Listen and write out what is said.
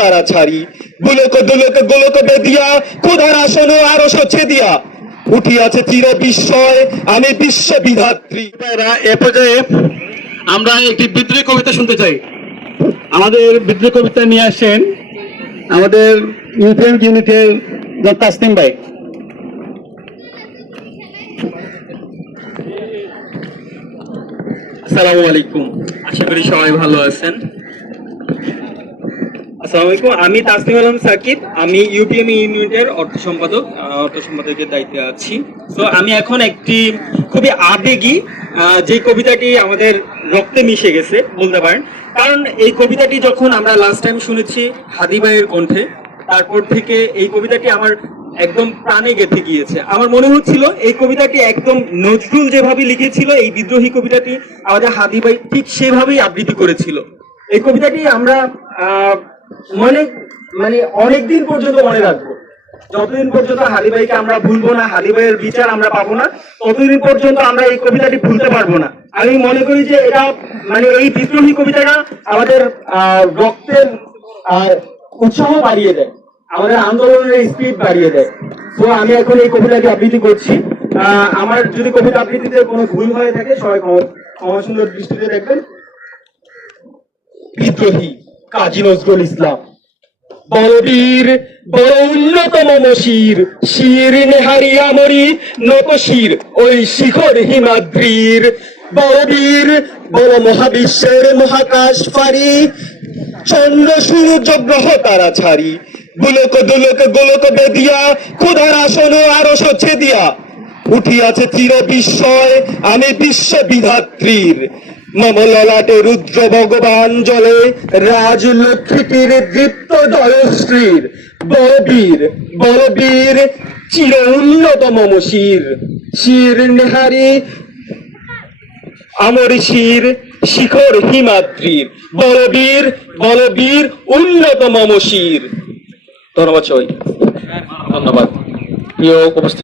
তারা ছাড়ি, গোলক দুলক গোলক বেদিয়া খোদার আসন আরো সচ্ছে দিয়া উঠিয়াছে চির বিস্ময় আমি বিশ্ব বিধাত্রী। এ পর্যায়ে আমরা একটি বিদ্রোহী কবিতা শুনতে চাই। আমাদের বিদ্রোহী কবিতা নিয়ে আসেন আমাদের ইউপিএম ইউনিটের তাসনিম ভাই। আসসালামু আলাইকুম, আশা করি সবাই ভালো আছেন। আসসালামু আলাইকুম, আমি তাসনিম আলম সাকিব, আমি ইউপিএম ইউনিটের অর্থ সম্পাদকের দায়িত্বে আছি। তো আমি এখন একটি খুবই আবেগী যে কবিতাটি আমাদের রক্তে মিশে গেছে বলতে পারেন, কারণ এই কবিতাটি যখন আমরা লাস্ট টাইম শুনেছি হাদি ভাইয়ের কণ্ঠে, তারপর থেকে এই কবিতাটি আমার একদম প্রাণে গেঁথে গিয়েছে। আমার মনে হচ্ছিল এই কবিতাটি একদম নজরুল যেভাবে লিখেছিল এই বিদ্রোহী কবিতাটি আমাদের হাদি ভাই ঠিক সেভাবেই আবৃত্তি করেছিল। এই কবিতাটি আমরা মানে অনেকদিন পর্যন্ত মনে রাখবো, যতদিন পর্যন্ত হাদি ভাইকে আমরা ভুলবো না, হাদি ভাইয়ের বিচার আমরা পাবো না, ততদিন পর্যন্ত আমরা এই কবিতাটি ভুলতে পারবো না। আমি মনে করি যে এটা মানে এই বিদ্রোহী কবিতাটা আমাদের রক্তের উৎসাহ বাড়িয়ে দেয়, আমাদের আন্দোলনের স্পিড বাড়িয়ে দেয়। তো আমি এখন এই কবিতাটি আবৃত্তি করছি। আমার যদি কবিতা আবৃত্তিতে কোনো ভুল হয়ে থাকে সবাই ক্ষমা সুন্দর দৃষ্টিতে দেখবেন। বিদ্রোহী কাজী নজরুল ইসলাম। বলবীর বড় উন্নতম মশির, শির নেহারি আমরি নত শির ওই শিখর হিমাদ্রির। বলবীর বড় মহাবিশ্বের মহাকাশ ফারি, চন্দ্র সূর্য গ্রহ তারা ছাড়ি, গোলক দুলক গোলক বেদিয়া খোদার আসন আরো সচ্ছে দিয়া উঠিয়াছে চির বিস্ময় আমি বিশ্ব বিধাত্রীর। মমললাটে রুদ্র ভগবান জলে রাজলক্ষ্মীটির দীপ্ত জয়শ্রীর। বলবীর বলবীর চির উন্নত মম শির, শির নেহারি আমর শির শিখর হিমাদ্রির। বলবীর বলবীর উন্নত মম শির। ধন্যবাদ সবাই, ধন্যবাদ প্রিয় উপস্থিত।